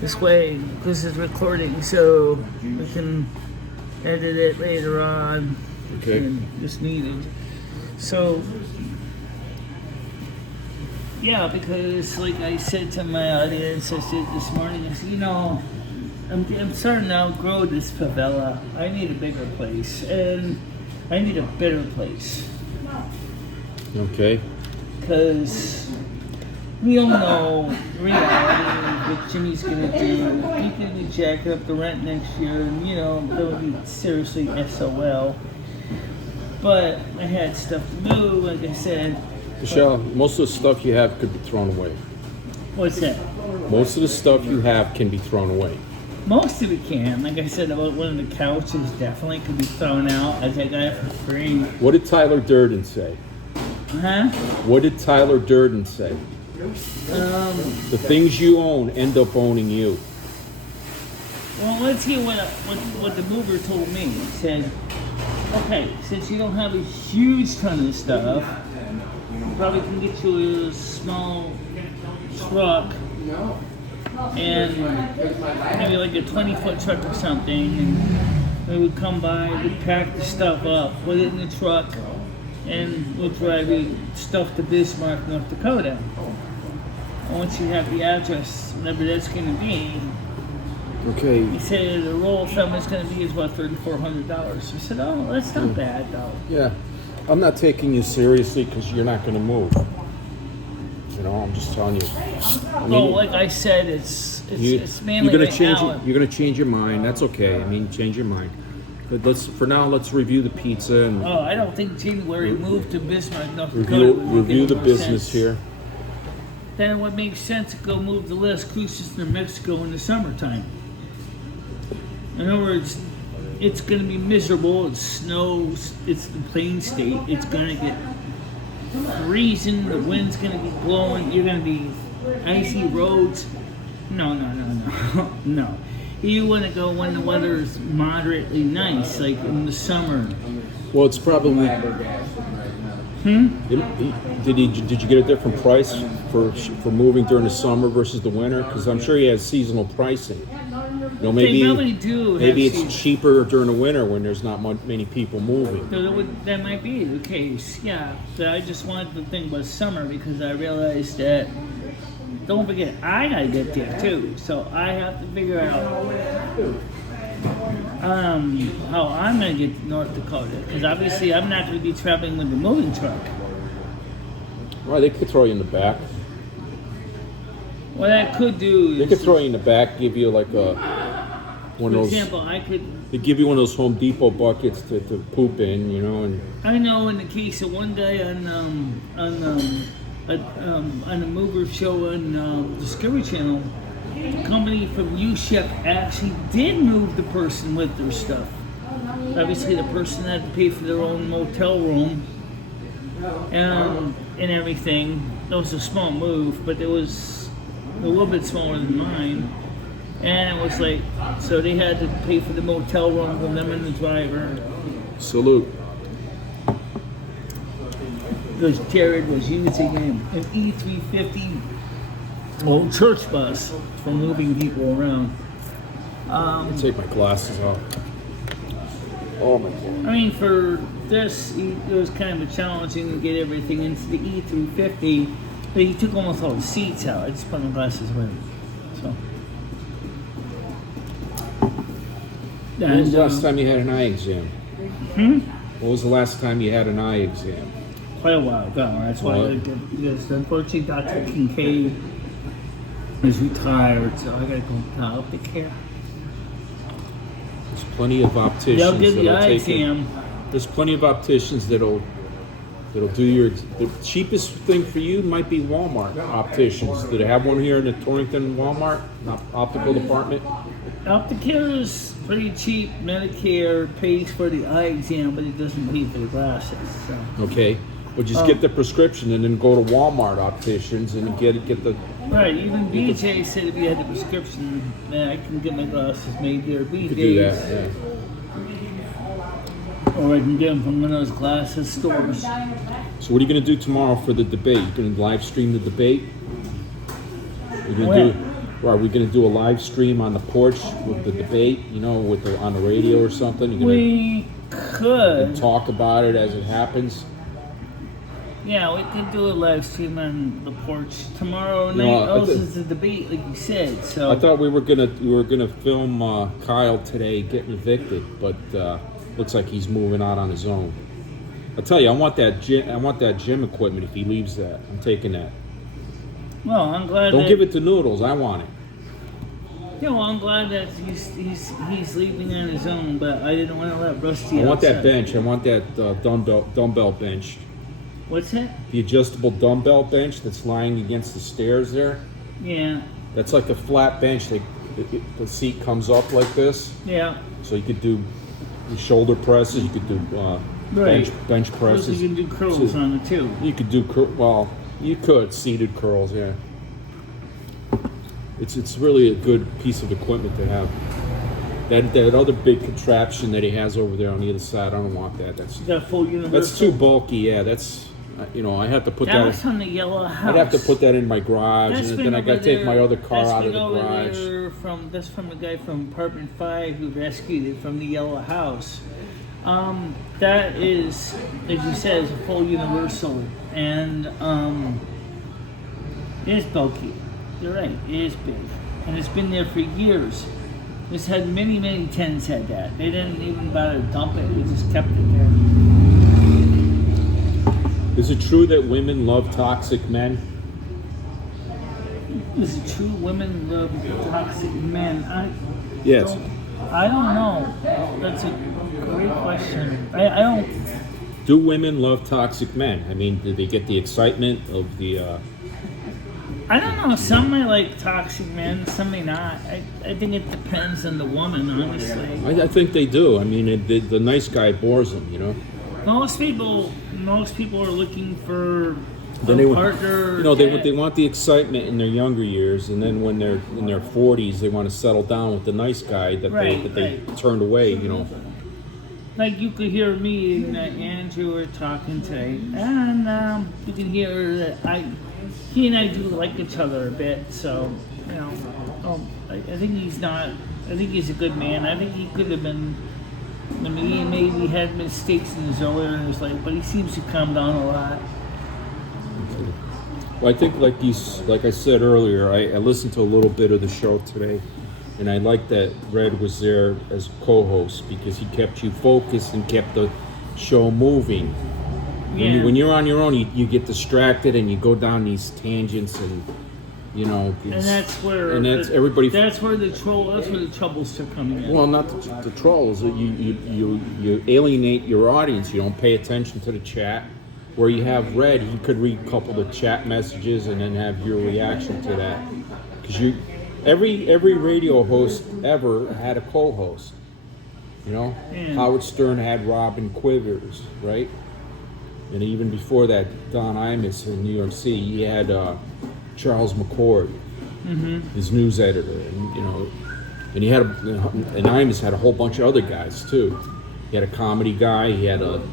This way, because it's recording, so we can edit it later on. Okay. And just needed. So, yeah, because like I said to my audience, I said this morning, I said, I'm starting to outgrow this favela. I need a bigger place, and I need a better place. Okay. Because we all know reality, what Jimmy's going to do. He's going to be jacking up the rent next year, and, it'll be seriously SOL. But I had stuff to do, like I said. Michele, most of the stuff you have could be thrown away. What's that? Most of the stuff you have can be thrown away. Most of it can. Like I said, about one of the couches definitely could be thrown out as I got it for free. What did Tyler Durden say? Huh? What did Tyler Durden say? The things you own end up owning you. Well, let's hear what the mover told me. He said, okay, since you don't have a huge ton of stuff, you probably can get you a small truck and maybe like a 20-foot truck or something, and we would come by, we'd pack the stuff up, put it in the truck, and we'll drive your stuff to Bismarck, North Dakota. And once you have the address, whatever that's going to be, Okay. he said the roll of thumb is going to be about $3,400. I said, oh, that's not bad, though. Yeah. I'm not taking you seriously because you're not going to move. I'm just telling you. Well, like I said, it's mainly you're gonna right change now. You're going to change your mind. That's okay. Change your mind. But let's review the pizza and Oh, I don't think January moved to Bismarck, North Dakota. review the business here. Then it would make sense to go move to Las Cruces, New Mexico in the summertime. In other words, it's going to be miserable. It snows. It's the plain state. It's going to get freezing. The wind's going to be blowing. You're going to be icy roads. No. No. You want to go when the weather is moderately nice, like in the summer. Well, it's probably. Did you get a different price for moving during the summer versus the winter? Because I'm sure he has seasonal pricing. Maybe They probably do. Maybe it's cheaper during the winter when there's not many people moving. That might be the case, yeah. But I just wanted to think about summer because I realized that, don't forget, I gotta get there too. So I have to figure out how I'm gonna get to North Dakota. Because obviously I'm not gonna be traveling with the moving truck. Well, they could throw you in the back. What I could do is... They could throw you in the back, give you like one of those... For example, I could... They give you one of those Home Depot buckets to poop in, and... I know in the case of one guy on a mover show on Discovery Channel, the company from USHEP actually did move the person with their stuff. Obviously, the person had to pay for their own motel room and everything. It was a small move, but it was a little bit smaller than mine. And it was like, so they had to pay for the motel room for them and the driver. Salute. Because Jared was using an E350 old church bus for moving people around. I'll take my glasses off. Oh my God. For this, it was kind of challenging to get everything into the E350, but he took almost all the seats out. I just put my glasses away. So. When was the last time you had an eye exam? Hmm? When was the last time you had an eye exam? Quite a while ago. That's why I did. Because unfortunately, Dr. Kincaid is retired, so I gotta go to optic care. There's plenty of opticians They'll give the that'll eye take it. exam. There's plenty of opticians that'll do the cheapest thing for you might be Walmart opticians. Do they have one here in the Torrington Walmart optical department? Opticare is pretty cheap. Medicare pays for the eye exam, but it doesn't pay for the glasses. So. Okay. Well, just get the prescription and then go to Walmart opticians and get the. Right. Even BJ said if you had the prescription, I can get my glasses made there. BJ's. You could do that. Yeah. Or I can get them from one of those glasses stores. So what are you going to do tomorrow for the debate? You going to live stream the debate? You're going to do Are we going to do a live stream on the porch with the debate? You know, on the radio or something. You're We could. talk about it as it happens. Yeah, we could do a live stream on the porch tomorrow night. Is the debate, like you said. So I thought we were gonna film Kyle today getting evicted, but looks like he's moving out on his own. I tell you, I want that gym equipment. If he leaves that, I'm taking that. Well, I'm glad. Don't give it to Noodles. I want it. Yeah, well, I'm glad that he's leaving on his own, but I didn't want to let Rusty. I want outside. that bench. I want that dumbbell bench. What's that? The adjustable dumbbell bench that's lying against the stairs there. Yeah. That's like a flat bench. The seat comes up like this. Yeah. So you could do shoulder presses. You could do bench presses. You can do curls on it too. You could do you could seated curls. Yeah. It's really a good piece of equipment to have. That other big contraption that he has over there on the other side, I don't want that. That full universal. That's too bulky. Yeah, that's. I have to put that. That was from the yellow house. I'd have to put that in my garage, and then I got to take my other car out of the garage. That's from the guy from Apartment 5 who rescued it from the yellow house. That is, as you said, is a full universal, and it is bulky. You're right, it is big, and it's been there for years. This had many tens had that. They didn't even bother to dump it. They just kept it there. Is it true that women love toxic men? Is it true women love toxic men? Yes. I don't know. That's a great question. I don't. Do women love toxic men? I mean, do they get the excitement of the? I don't know. Some may like toxic men, some may not. I think it depends on the woman, honestly. I think they do. I mean, the nice guy bores them, you know. Most people are looking for a partner. They want the excitement in their younger years, and then when they're in their 40s, they want to settle down with the nice guy that they turned away, you know. Like you could hear me and Andrew are talking today, and you can hear that he and I do like each other a bit. So I think he's not. I think he's a good man. I think he could have been. I mean, he maybe had mistakes in his earlier in his life, but he seems to calm down a lot. Well, I think like I said earlier, I listened to a little bit of the show today, and I like that Red was there as co-host because he kept you focused and kept the show moving. Yeah. When you're on your own, you get distracted and you go down these tangents and. And that's where everybody. That's where the troubles start coming in. Well, not the trolls. You alienate your audience. You don't pay attention to the chat. Where you have Red, he could read a couple of chat messages and then have your reaction to that. Because every radio host ever had a co-host. You know, Howard Stern had Robin Quivers, right? And even before that, Don Imus in New York City, he had. Charles McCord, his news editor, and he had and Imus had a whole bunch of other guys too. He had a comedy guy. He had and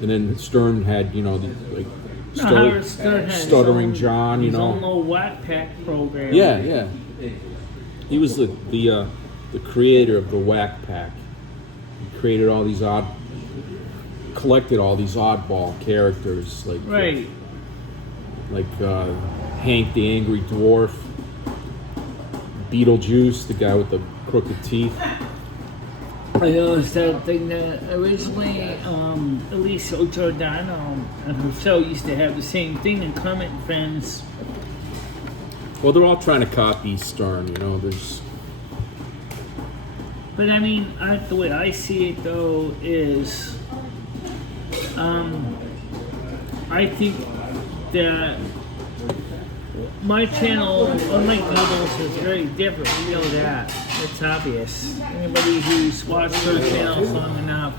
then Stern had Stuttering John, his own little Whack Pack program. Yeah. He was the creator of the Whack Pack. He created all these collected all these oddball characters like Hank the Angry Dwarf, Beetlejuice, the guy with the crooked teeth. I noticed that thing that originally Alicia Giordano on her show used to have the same thing in Clement and Friends. Well, they're all trying to copy Stern, there's... But I mean, the way I see it though is, I think that my channel, unlike Noodles, is very different. We know that. It's obvious. Anybody who's watched her channel long enough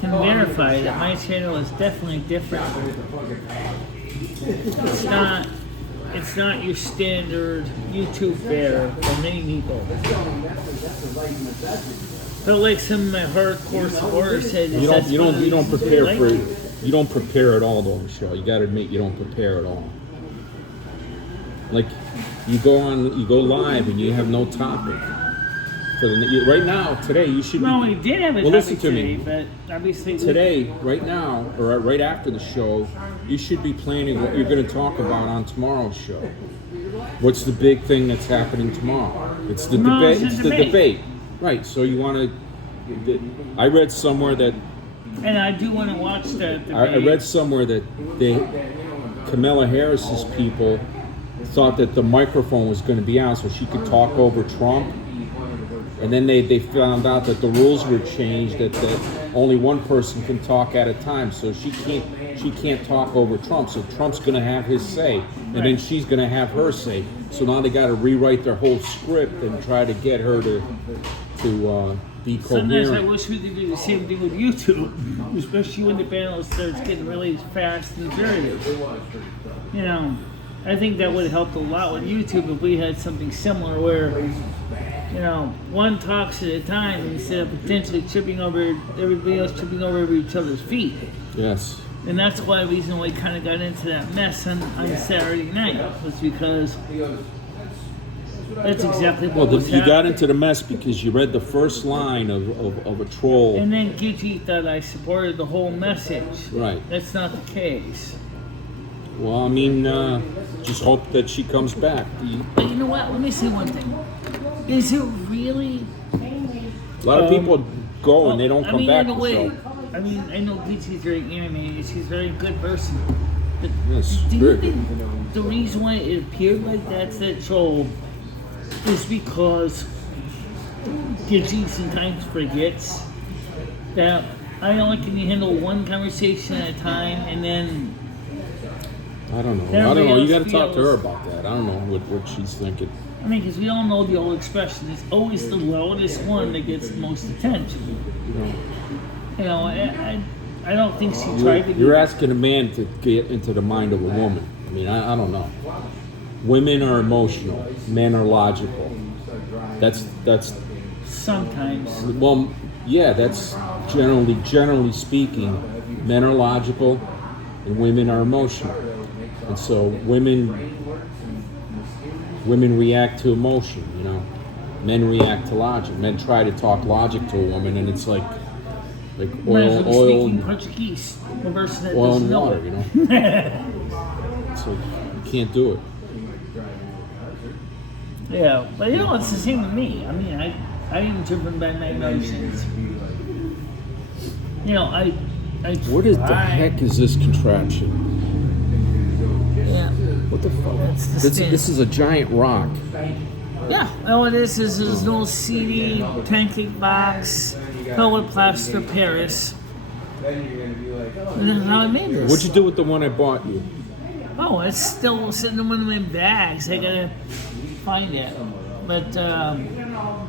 can verify that my channel is definitely different. It's not your standard YouTube fare for many people. But like some of my hardcore supporters said, you don't prepare for it. You don't prepare at all, though, Michelle. You got to admit you don't prepare at all. Like You go live, and you have no topic. Right now, today, you should Well, be... we did have a Well, topic listen to today, me. but obviously... Today, right now, or right after the show, you should be planning what you're going to talk about on tomorrow's show. What's the big thing that's happening tomorrow? It's the debate. It's the debate. Right, so you want to... I read somewhere that... And I do want to watch the debate. I read somewhere that Kamala Harris's people thought that the microphone was going to be on so she could talk over Trump. And then they found out that the rules were changed, that only one person can talk at a time, so she can't talk over Trump. So Trump's going to have his say, and then she's going to have her say. So now they got to rewrite their whole script and try to get her to be coherent. Sometimes I wish we could do the same thing with YouTube, especially when the panel starts getting really fast and furious. You know, I think that would have helped a lot with YouTube if we had something similar where, you know, one talks at a time instead of potentially tripping over everybody else, tripping over each other's feet. Yes. And that's why the reason why we kind of got into that mess on Saturday night was because that's exactly what was happening. You got into the mess because you read the first line of a troll. And then Gigi thought I supported the whole message. Right. That's not the case. Well, I mean, just hope that she comes back. But you know what? Let me say one thing. Is it really... A lot of people go and they don't come back. In a way, I mean, I know Gigi's very animated. She's a very good person. But yes, do you think the reason why it appeared like that's that troll is because Gigi sometimes forgets that I only can handle one conversation at a time, and then I don't know. You got to talk to her about that. I don't know what she's thinking. I mean, because we all know the old expression: it's always the loudest one that gets the most attention. You know, I don't think she tried to. You're asking a man to get into the mind of a woman. I mean, I don't know. Women are emotional. Men are logical. That's. Sometimes. Well, yeah. That's generally speaking, men are logical, and women are emotional, and so women react to emotion. You know, men react to logic. Men try to talk logic to a woman, and it's like oil speaking Portuguese. The person that oil doesn't and know water. it. You know, it's like you can't do it. Yeah, but you know, it's the same with me. I mean, I am driven by my emotions. You know, I What is the heck is this contraption? Yeah. What the fuck? This is a giant rock. Yeah, all it is an old CD pancake box filled with plaster Paris. And that's how I made this. What'd you do with the one I bought you? Oh, it's still sitting in one of my bags. I gotta find it. But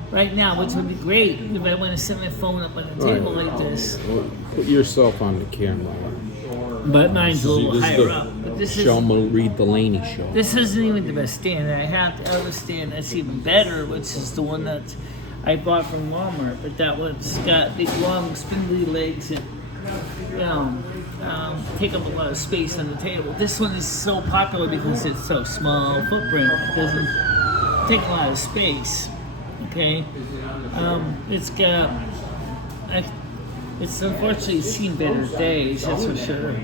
right now, which would be great if I want to set my phone up on the table like this. Well, put yourself on the camera. But mine's a little higher up. But this is MicheleMarieDalene show. This isn't even the best stand. I have the other stand that's even better, which is the one that I bought from Walmart. But that one's got big, long, spindly legs and take up a lot of space on the table. This one is so popular because it's so small footprint. It doesn't take a lot of space. Okay, it's got. It's unfortunately seen better days. That's for sure.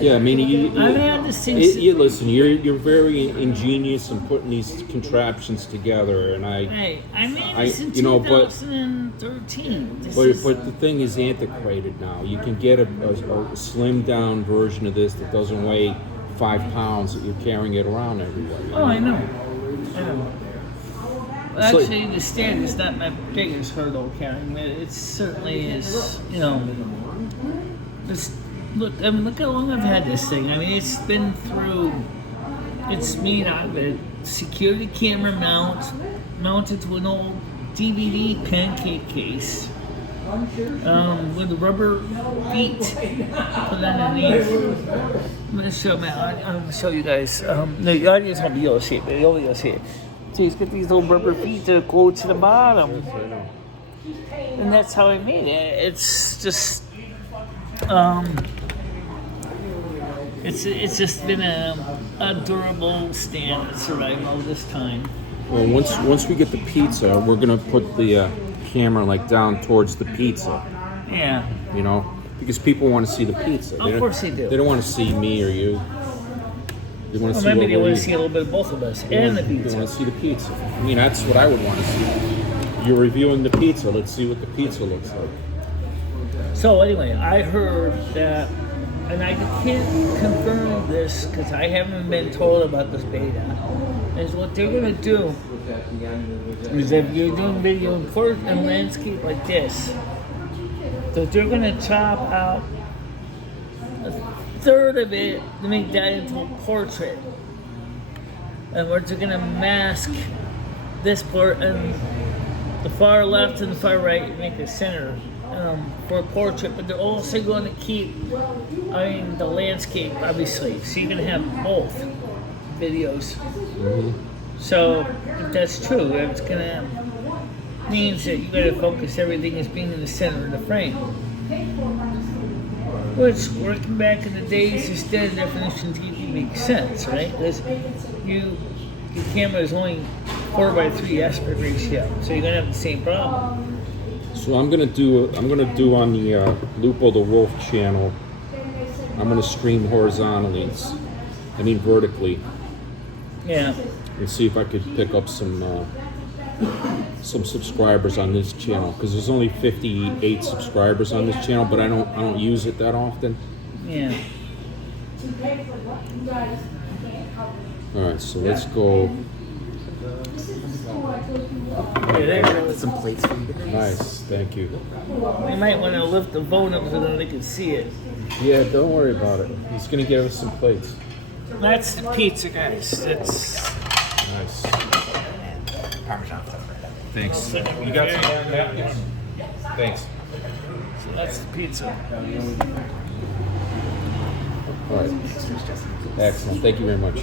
Yeah, I mean, I've had this thing. Listen, you're very ingenious in putting these contraptions together, and I made this in 2013. But the thing is antiquated now. You can get a slimmed down version of this that doesn't weigh 5 pounds that you're carrying it around everywhere. Oh, I know. Actually, the stand is not my biggest hurdle carrying it. It certainly is, look how long I've had this thing. I mean, it's been through, it's made out of a security camera mounted to an old DVD pancake case with rubber feet put underneath. I'm going to show you guys. The audience won't be able to see it, but you'll be able to see it. So he's got these little rubber feet that go to the bottom. And that's how I made it. It's just, It's just been a durable stand that survived all this time. Well, once we get the pizza, we're gonna put the camera like down towards the pizza. Yeah. You know, because people want to see the pizza. Of course they do. They don't want to see me or you. They want to see. Maybe what they we're want to eating. see a little bit of both of us and the They pizza. want to see the pizza. I mean, that's what I would want to see. You're reviewing the pizza. Let's see what the pizza looks like. So anyway, I heard that, and I can't confirm this because I haven't been told about this beta, is what they're going to do is if you're doing video and landscape like this, that they're going to chop out a third of it to make that into a portrait. And we're just going to mask this part and the far left and the far right and make the center for a portrait, but they're also going to keep, the landscape, obviously. So you're going to have both videos. Mm-hmm. So if that's true, it's going to means that you got to focus everything as being in the center of the frame. Which, working back in the days of standard definition TV makes sense, right? Because your camera is only 4:3 aspect ratio, so you're gonna have the same problem. So I'm gonna do on the Lupo the Wolf channel. I'm gonna stream horizontally. Vertically. Yeah. And see if I could pick up some subscribers on this channel, because there's only 58 subscribers on this channel, but I don't use it that often. Yeah. All right, so let's go. With some plates for you. Nice, thank you. We might want to lift the phone up so that they can see it. Yeah, don't worry about it. He's gonna give us some plates. That's the pizza, guys. That's Nice. Parmesan pepper. Thanks. You got some napkins? Thanks. that's the pizza. All right. Excellent. Thank you very much.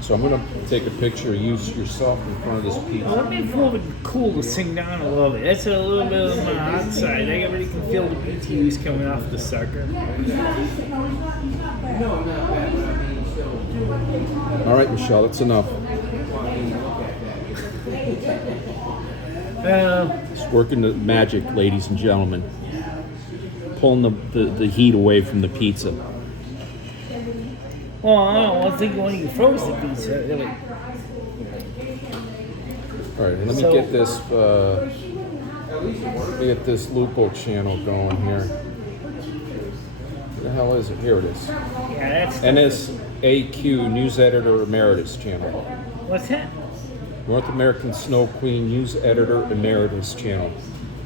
So I'm gonna take a picture of you yourself in front of this pizza. Let me feel cool to sing down a little bit. That's a little bit on my hot side. I already can feel the BTUs coming off the sucker. All right, Michelle, that's enough. It's working the magic, ladies and gentlemen. Pulling the heat away from the pizza. Well, I don't think when you froze the pizza, really. All right, let me get this. Let me get this Lupo channel going here. Where the hell is it? Here it is. Yeah, that's. NSAQ News Editor Emeritus channel. What's that? North American Snow Queen News Editor Emeritus channel.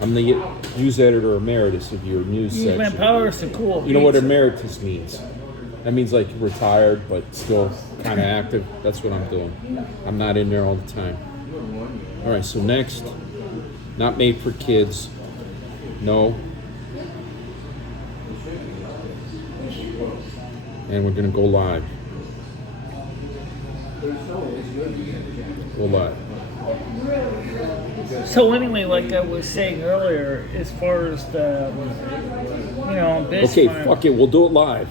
I'm the news editor emeritus of your news Use my section. powers to cool. You know what pizza. emeritus means? That means like retired, but still kind of active. That's what I'm doing. I'm not in there all the time. All right, so next, not made for kids. No. And we're gonna go live. Go live. So anyway, like I was saying earlier, as far as the, this Okay, one- fuck it. We'll do it live.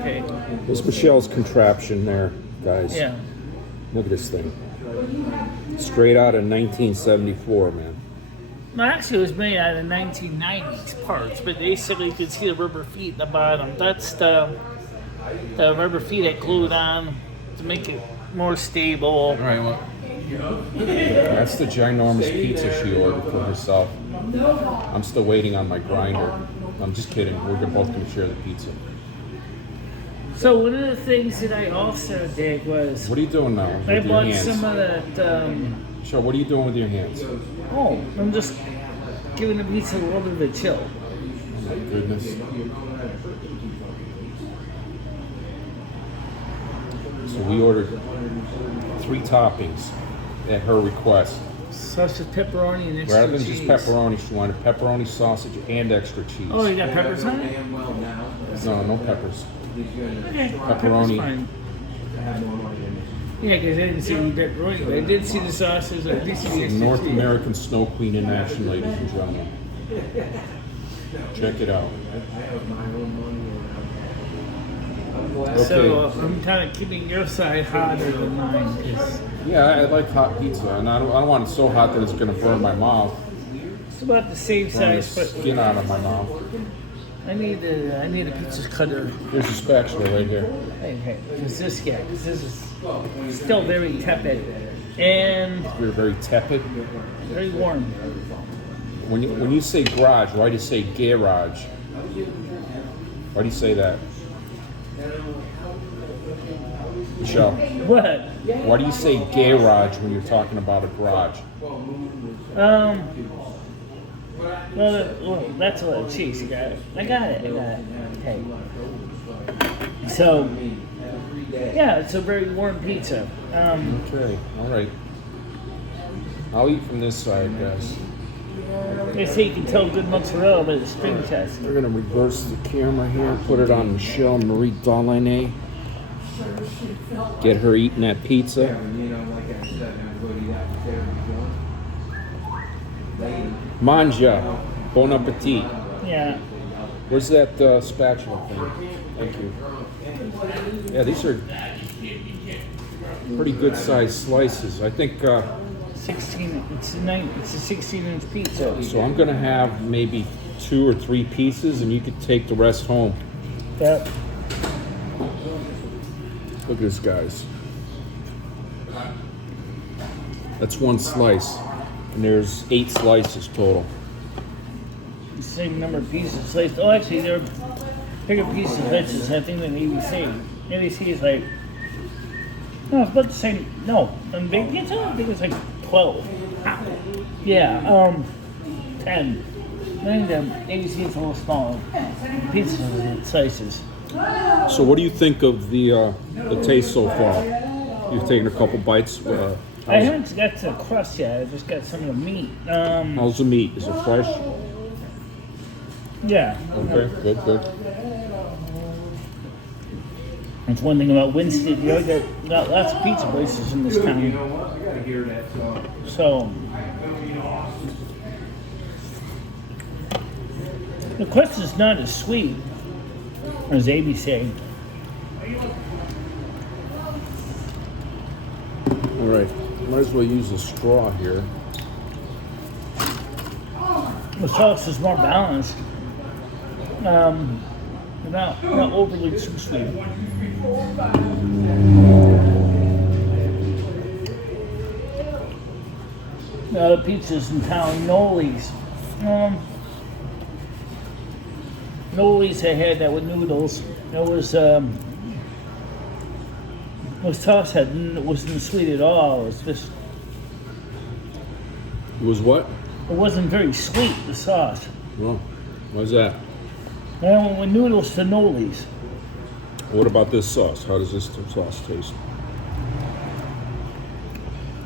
Okay. There's Michelle's contraption there, guys. Yeah. Look at this thing. Straight out of 1974, man. No, actually, it was made out of 1990s parts, but basically you can see the rubber feet at the bottom. That's the rubber feet I glued on to make it more stable. All right, well, that's the ginormous pizza she ordered for herself. I'm still waiting on my grinder. I'm just kidding. We're both going to share the pizza. So one of the things that I also did was What are you doing now with I your bought hands? some of that. Sure, what are you doing with your hands? I'm just giving the pizza a little bit of a chill. Oh my goodness. So we ordered 3 toppings at her request. Sausage, pepperoni, and extra Rather than cheese. just pepperoni, she wanted pepperoni, sausage, and extra cheese. Oh, you got peppers on it? No peppers. Okay, Pepperoni. pepper's fine. Yeah, because I didn't see the pepperoni, but I did see the sausage. I did see the extra North cheese. American Snow Queen in action, ladies and gentlemen. Check it out. So I'm kind of keeping your side hotter than mine. 'Cause Yeah, I like hot pizza, and I don't want it so hot that it's going to burn my mouth, it's about the same burn the size, but skin out of my mouth. I need a pizza cutter. Here's a spatula right here. Hey, because this is still very tepid and We're very tepid. very warm. When you say garage, why do you say garage? Why do you say that? Michelle, What? why do you say garage when you're talking about a garage? Well, that's a little cheese. You got it. I got it. Okay. So, yeah, it's a very warm pizza. Okay, all right. I'll eat from this side, guys. They say you can tell good mozzarella by the string test. We're gonna reverse the camera here, put it on MicheleMarieDalene. Get her eating that pizza. Manja, bon appetit. Yeah. Where's that spatula thing? Thank you. Yeah, these are pretty good sized slices. I think 16. It's a 16-inch pizza. so. I'm gonna have maybe 2 or 3 pieces, and you could take the rest home. Yep. Look at this, guys. That's one slice, and there's 8 slices total. The same number of pieces sliced. Oh, actually, they're bigger pieces of veggies, I think, than ABC. ABC is like, no, it's about the same. No, on big pizza, I think it's like 12. Yeah, 10. I think the ABC is a little smaller. Pizza slices. So, what do you think of the taste so far? You've taken a couple bites. I haven't got to the crust yet. I just got some of the meat. How's the meat? Is it fresh? Yeah. Okay, good. That's one thing about Winsted. You know, got lots of pizza places in this town. So the crust is not as sweet as ABC. All right, might as well use a straw here. The sauce is more balanced. Not overly too sweet. The other pizzas in town, Noli's. Noli's I had that with noodles. It was sauce wasn't sweet at all. It Was what? wasn't very sweet, the sauce. Well, why's that? And with noodles to Noli's. What about this sauce? How does this sauce taste?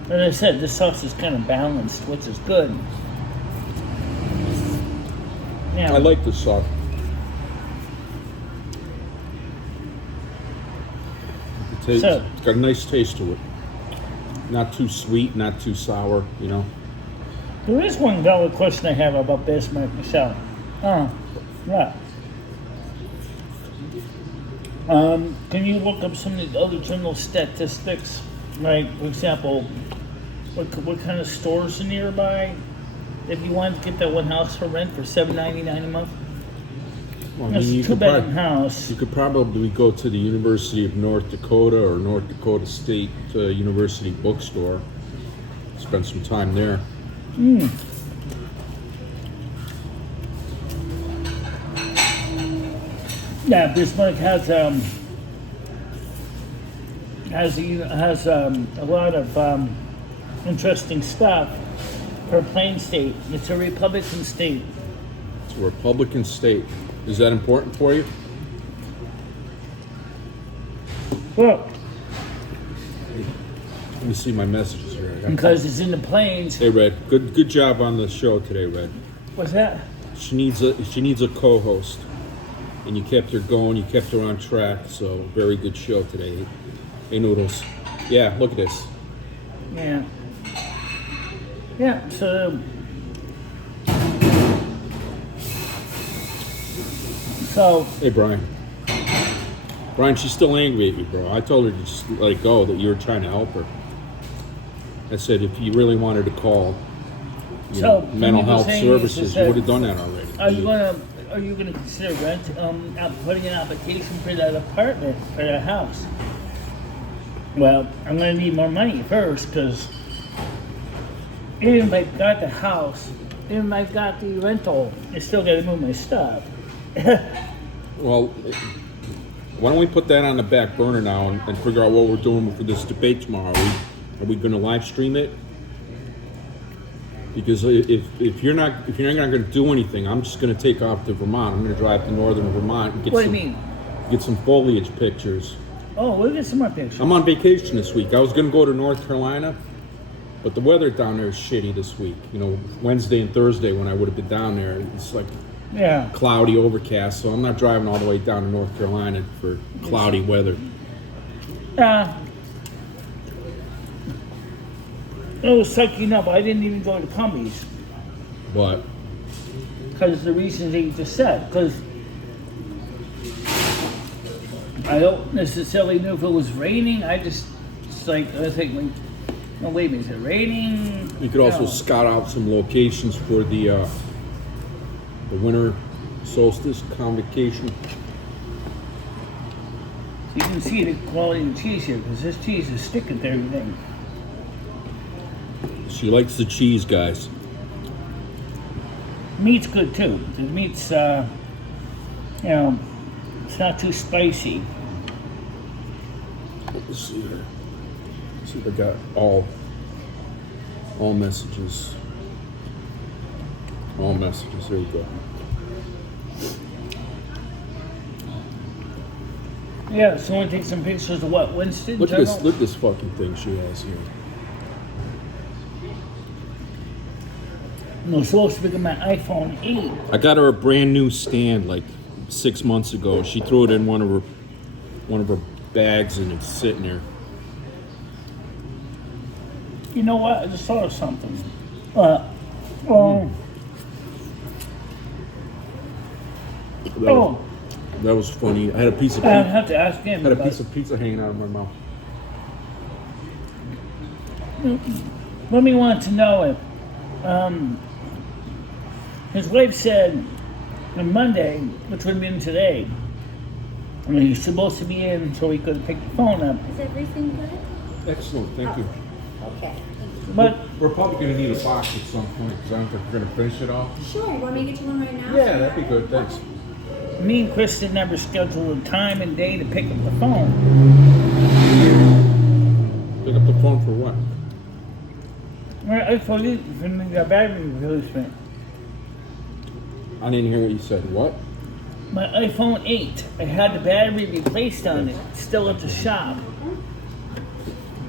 As I said, this sauce is kind of balanced, which is good. Yeah. I like this sauce. It's got a nice taste to it. Not too sweet, not too sour, you know. There is one valid question I have about Bismarck, Michele. Yeah. Can you look up some of the other general statistics? Like, for example, what kind of stores are nearby? If you wanted to get that one house for rent for $7.99 a month, Well, that's a two-bedroom house. You could probably go to the University of North Dakota or North Dakota State University bookstore. Spend some time there. Yeah, Bismarck has a lot of interesting stuff for a plain state. It's a Republican state. It's a Republican state. Is that important for you? Well, Let me see my messages here. because it's in the plains. Hey, Red. Good job on the show today, Red. What's that? She needs a co-host, and you kept her going. You kept her on track. So very good show today. Hey, Noodles. Yeah, look at this. Yeah. Yeah. So So, Hey, Brian. Brian, she's still angry at you, bro. I told her to just let it go, that you were trying to help her. I said if you really wanted to call mental health services, you would have done that already. are you gonna consider putting an application for that apartment, for that house? Well, I'm gonna need more money first, because even if I got the house, even if I got the rental, I still gotta move my stuff. Well, why don't we put that on the back burner now and figure out what we're doing for this debate tomorrow? Are we going to live stream it? Because if you're not going to do anything, I'm just going to take off to Vermont. I'm going to drive to northern Vermont and get some foliage pictures. Oh, we'll get some more pictures. I'm on vacation this week. I was going to go to North Carolina, but the weather down there is shitty this week. You know, Wednesday and Thursday when I would have been down there, it's like cloudy, overcast. So I'm not driving all the way down to North Carolina for cloudy weather. It was sucking up. I didn't even go to Cumbies. What? Because of the reasons that you just said. Because I don't necessarily know if it was raining. I think, no, wait a minute, is it raining? You could also scout out some locations for the winter solstice convocation. You can see the quality of the cheese here, because this cheese is sticking to everything. She likes the cheese, guys. Meat's good too. The meat's, it's not too spicy. Let's see here. Let's see if I got all messages. All messages. There you go. Yeah, so I want to take some pictures of what, Winsted? Look at this fucking thing she has here. No, supposed to be my iPhone 8. I got her a brand new stand like 6 months ago. She threw it in one of her bags and it's sitting there. You know what? I just thought of something. That was funny. I had a piece of I pizza. have to ask him. Had a piece of pizza hanging out of my mouth. Let me want to know if his wife said on Monday, which would have been today, I mean, he's supposed to be in so he could pick the phone up. Is everything good? Excellent, thank you. Okay. But We're probably going to need a box at some point because I don't think we're going to finish it off. Sure. You want me to get you one right now? Yeah, that'd be good, thanks. me and Kristen never scheduled a time and day to pick up the phone. Pick up the phone for what? I told you from the battery replacement. I didn't hear what you said. What? My iPhone 8, I had the battery replaced on it, still at the shop.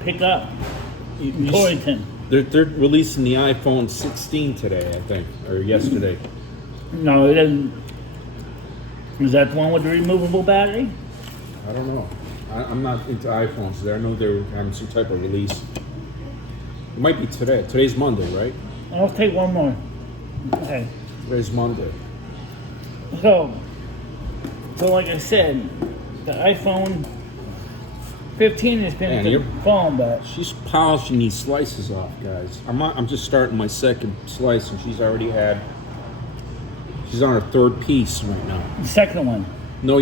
Pick up. Torrington. They're releasing the iPhone 16 today, I think, or yesterday. No, it isn't. Is that the one with the removable battery? I don't know. I'm not into iPhones. I know they're having some type of release. It might be today. Today's Monday, right? I'll take one more. Okay. Today's Monday. So like I said, the iPhone 15 has been a good phone, but She's polishing these slices off, guys. I'm just starting my second slice, and she's already had. She's on her third piece right now. the second one. No,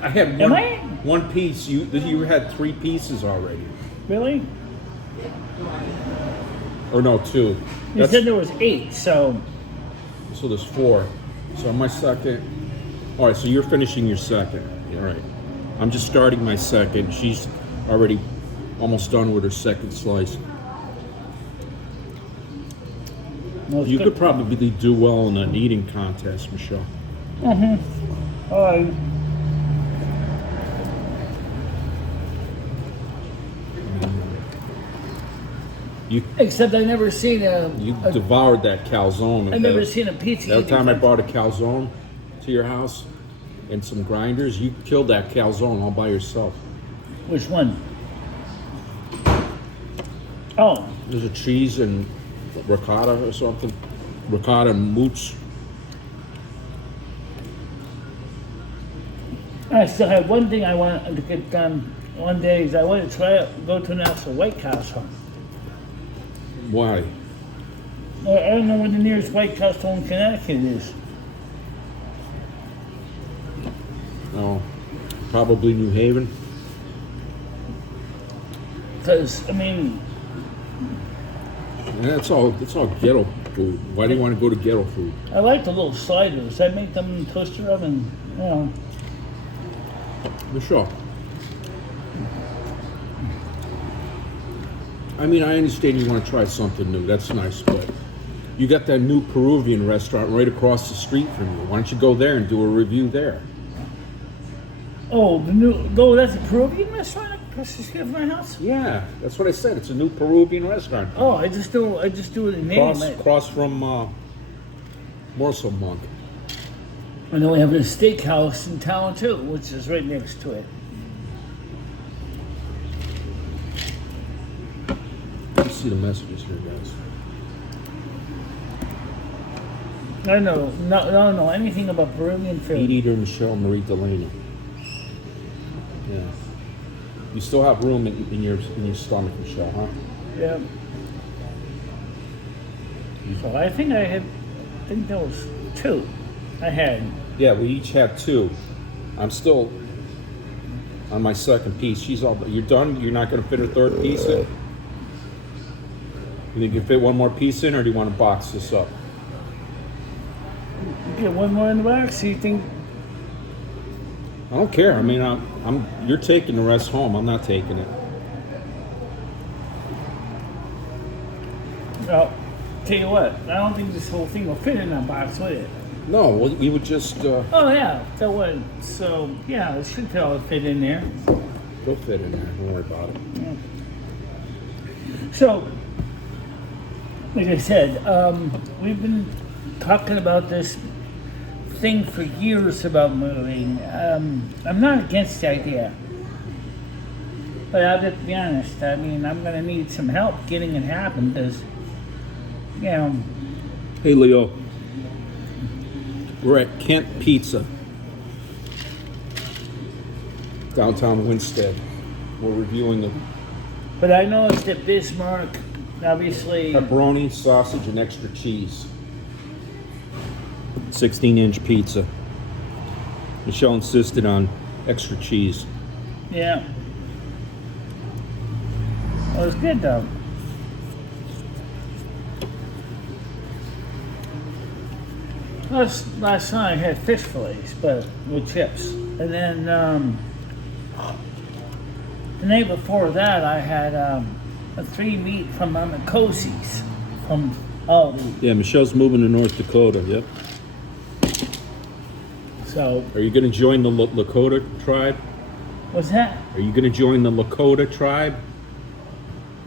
I had Am I? one piece. You had 3 pieces already, Really? or no, 2. You said there was 8, so So there's 4. So my second. All right, so you're finishing your second. All right. I'm just starting my second. She's already almost done with her second slice. You could probably do well in an eating contest, Michelle. All right. Except I never seen You devoured that calzone. I never seen a pizza. That time I brought a calzone to your house and some grinders, you killed that calzone all by yourself. Which one? Oh, There's a cheese and ricotta or something. Ricotta and mooch. I still have one thing I want to get done one day is I want to go to an actual White Castle. Why? I don't know where the nearest White Castle in Connecticut is. Oh, probably New Haven. Because, I mean... Yeah, it's all ghetto food. Why do you want to go to ghetto food? I like the little sliders. I make them in the toaster oven, you know. Michele. I mean, I understand you want to try something new. That's nice, but you got that new Peruvian restaurant right across the street from you. Why don't you go there and do a review there? Oh, that's a Peruvian restaurant across the street from my house? Yeah, that's what I said. It's a new Peruvian restaurant. Oh, I just do it in name. Across from Morsel Monk. And then we have a steakhouse in town too, which is right next to it. Let's see the messages here, guys. I don't know anything about Peruvian food. Meat eater MicheleMarieDalene. Yeah. You still have room in your stomach, Michele, huh? Yeah. So I think there was 2 I had. Yeah, we each had 2. I'm still on my second piece. You're done? You're not going to fit a third piece in? You think you fit one more piece in, or do you want to box this up? Get one more in the box. So you think? I don't care. I mean, you're taking the rest home. I'm not taking it. Well, tell you what. I don't think this whole thing will fit in that box, would it? No, we would just. Oh yeah, that would. So yeah, it should all fit in there. It'll fit in there. Don't worry about it. Yeah. So, like I said, we've been talking about this thing for years about moving. I'm not against the idea, but I'll just be honest. I mean, I'm gonna need some help getting it happen because, you know. Hey, Leo. We're at Kent Pizza, downtown Winsted. We're reviewing the But I noticed that Bismarck, obviously. pepperoni, sausage, and extra cheese. 16-inch pizza. Michele insisted on extra cheese. Yeah. Well, it was good though. Last night I had fish fillets, but with chips. And then the night before that I had a 3 meat from Cosey's from Aldi. Yeah, Michelle's moving to North Dakota, yep. So, Are you going to join the Lakota tribe? what's that? Are you going to join the Lakota tribe?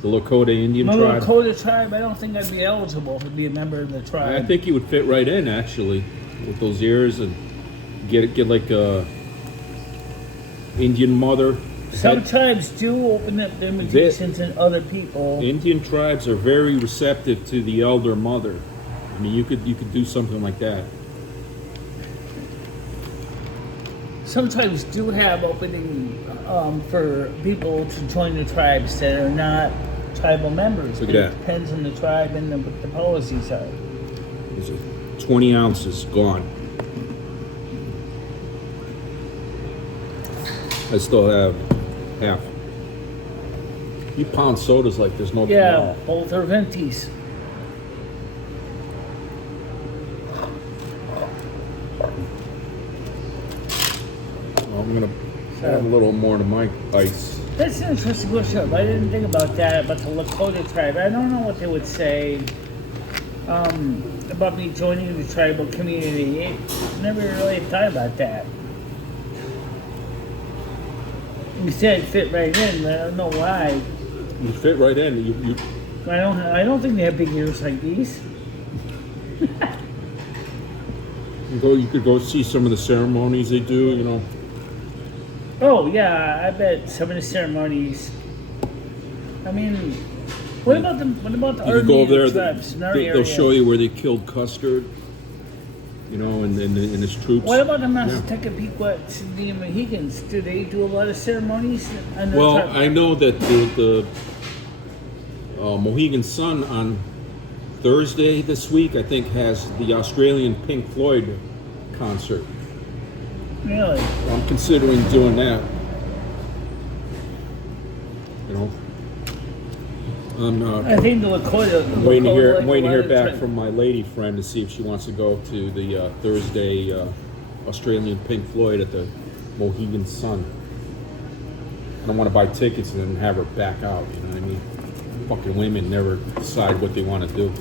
The Lakota Indian My tribe? Lakota tribe, I don't think I'd be eligible to be a member of the tribe. I think you would fit right in, actually, with those ears, and get like a Indian mother. Some tribes do open up their invitations and other people. Indian tribes are very receptive to the elder mother. I mean, you could do something like that. Some tribes do have opening for people to join the tribes that are not tribal members. Look at that. It depends on the tribe and what the policies are. There's 20 ounces gone. I still have half. You pound sodas like there's no Yeah, tomorrow. both are ventis. Well, I'm gonna add a little more to my ice. That's an interesting question. I didn't think about that, about the Lakota tribe. I don't know what they would say about me joining the tribal community. Never really thought about that. You said fit right in, but I don't know why. You fit right in. You I don't think they have big ears like these. you could go see some of the ceremonies they do. You know. Oh yeah, I bet some of the ceremonies. I mean, what about the You could go over there. tribes in our They'll area? show you where they killed Custard. you know, and his troops. What about the Yeah. Massapequa the Mohegans? Do they do a lot of ceremonies? On the Well, top? I know that the Mohegan Sun on Thursday this week, I think, has the Australian Pink Floyd concert. Really? I'm considering doing that. You know, I think the Lakota. I'm waiting to hear. like I'm waiting to a hear lot of back from my lady friend to see if she wants to go to the Thursday Australian Pink Floyd at the Mohegan Sun. I don't want to buy tickets and then have her back out. You know what I mean? Fucking women never decide what they want to do.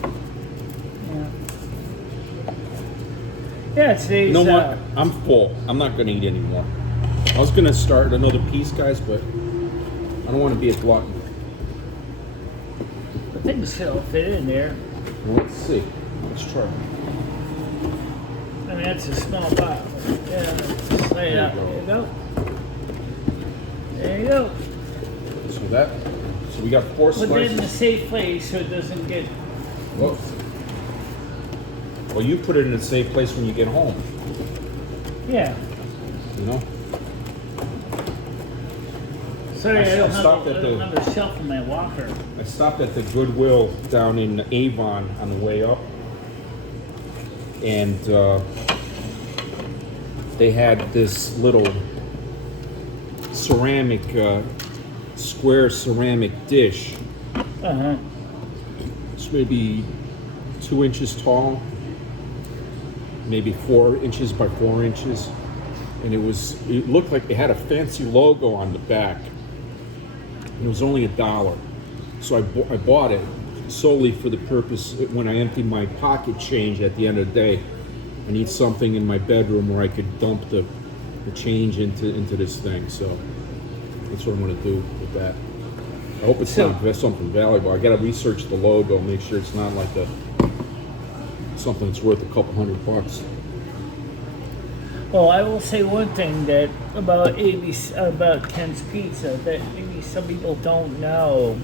Yeah, today's. You know what? I'm full. I'm not going to eat anymore. I was going to start another piece, guys, but I don't want to be a glutton. I think the shit'll fit in there. Well, let's see. Let's try. I mean, that's a small bottle. Yeah, just lay it out. There you go. There you go. So we got 4 Put that in a slices. safe place so it doesn't get. Whoops. Well, you put it in a safe place when you get home. Yeah. You know. Sorry, I don't stopped have at the- another shelf in my walker. I stopped at the Goodwill down in Avon on the way up, and they had this little ceramic, square ceramic dish. Uh-huh. It's maybe 2 inches tall, maybe 4 inches by 4 inches, and it looked like it had a fancy logo on the back. And it was only $1. So I bought it solely for the purpose, when I empty my pocket change at the end of the day, I need something in my bedroom where I could dump the change into this thing. So that's what I'm going to do with that. I hope it's not something valuable. I got to research the logo, make sure it's not like something that's worth a couple $100. Well, I will say one thing that about Ken's Pizza that maybe some people don't know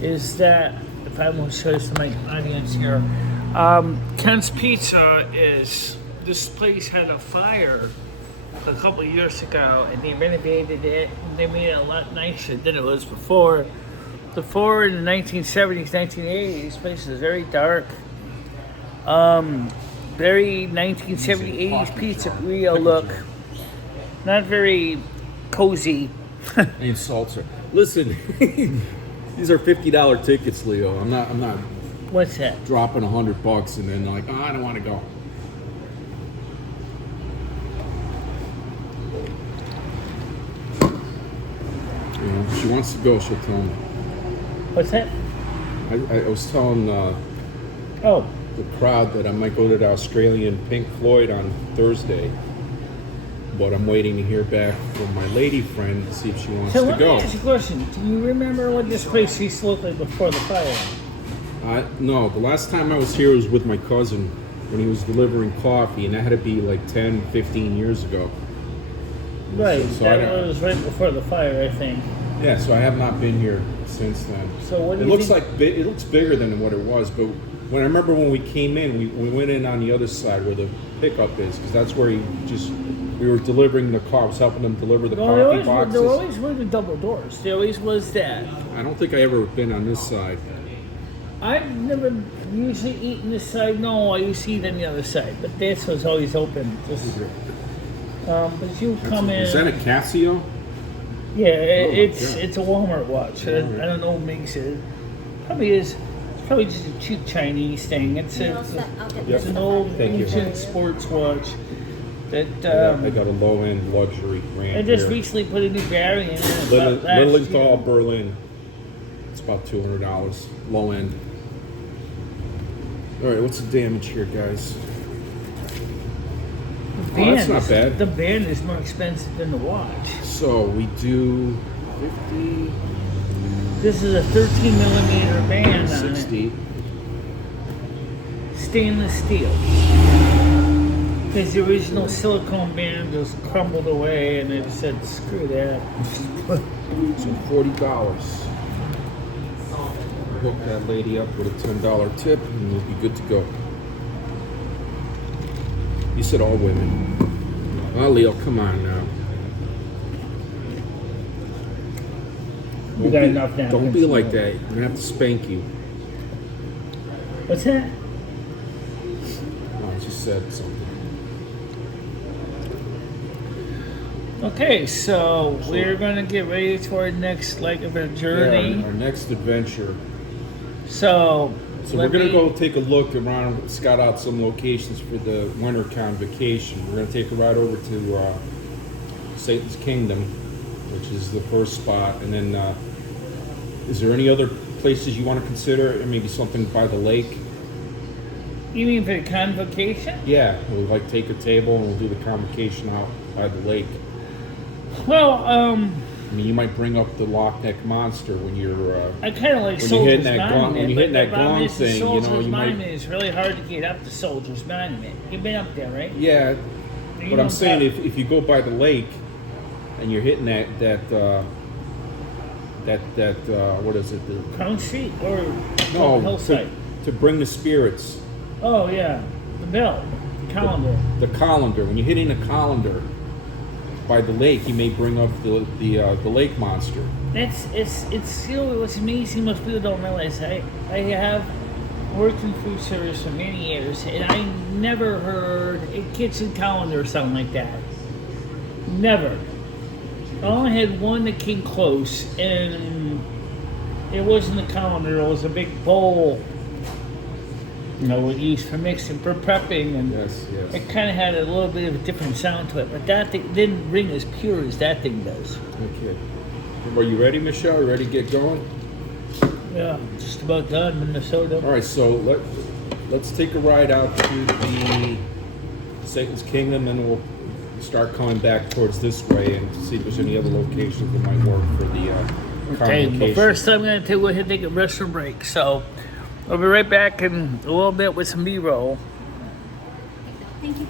is that, if I will show this to my audience here, Ken's Pizza is, this place had a fire a couple of years ago and they renovated it and they made it a lot nicer than it was before. Before, in the 1970s, 1980s, this place was very dark. Very 1970s, 80s pizzeria look. Not very cozy. And salsa. Listen, these are $50 tickets, Leo. I'm not What's that? dropping $100 and then like, I don't want to go. You know, if she wants to go, she'll tell me. What's that? I was telling Oh, the crowd that I might go to the Australian Pink Floyd on Thursday, but I'm waiting to hear back from my lady friend to see if she wants so to let me go. ask you a question. Do you remember what this place used to look like before the fire? No, the last time I was here was with my cousin when he was delivering coffee, and that had to be like 10, 15 years ago. Right, So I that don't- was right before the fire, I think. Yeah, so I have not been here since then. So what do It you looks think? like it looks bigger than what it was, but when I remember when we came in, we went in on the other side where the pickup is, because that's where we were delivering the car. I was helping them deliver the Well, there coffee always, boxes. there always were the double doors. There always was that. I don't think I ever been on this side. I've never usually eaten this side. No, I used to eat on the other side. But this was always open. Just, but you come in. Is that a Casio? Yeah, it's yeah. it's a Walmart watch. I don't know what makes it. Probably is. It's probably just a cheap Chinese thing. It's I'll get Yep. it's an old Thank you. ancient sports watch that I got a low-end luxury brand I just here. recently put a new battery in it. Little, about last Lilienthal, year. Berlin. It's about $200, low end. All right, what's the damage here, guys? The Oh, that's band not is- bad. The band is more expensive than the watch. So we do 50, This is a 13 millimeter band on it. 60. Stainless steel. Because the original silicone band was crumbled away and it said, screw that. So $40. Hook that lady up with a $10 tip and we'll be good to go. You said all women. Oh, Leo, come on now. We got enough napkins. Don't be like that. I'm gonna have to spank you. What's that? Oh, I just said something. Okay, so we're gonna get ready for our next leg of our journey. Yeah, our next adventure. So we're gonna go take a look around, scout out some locations for the winter convocation. We're gonna take a ride over to Satan's Kingdom, which is the first spot, and then is there any other places you want to consider? Or maybe something by the lake? You mean for the convocation? Yeah, we'll like take a table and we'll do the convocation out by the lake. Well, I mean, you might bring up the Loch Neck Monster when you're I kind of like when you Soldier's hit that Monument. when you but hit that the problem gong is the thing, you know, Soldier's you Monument might. is really hard to get up to Soldier's Monument. You've been up there, right? Yeah, You but don't I'm saying got- if you go by the lake and you're hitting that what is it? The, Crown Street or no, Hillside? to bring the spirits. Oh yeah, the bell, the calendar. The colander. When you're hitting a colander by the lake, you may bring up the lake monster. It's you know what's amazing. Most people don't realize I have worked in food service for many years, and I never heard a kitchen calendar or something like that. Never. I only had one that came close, and it wasn't a calendar. It was a big bowl. You know, we used for mixing, for prepping, and Yes, yes. it kind of had a little bit of a different sound to it. But that thing didn't ring as pure as that thing does. Okay. Are you ready, Michelle? You ready to get going? Yeah, just about done, Minnesota. All right. So let's take a ride out to the Satan's Kingdom, and we'll start coming back towards this way and see if there's any other locations that might work for the Okay, convocation. but first I'm going to go ahead and take a restroom break. So I'll be right back in a little bit with some B-roll. Thank you.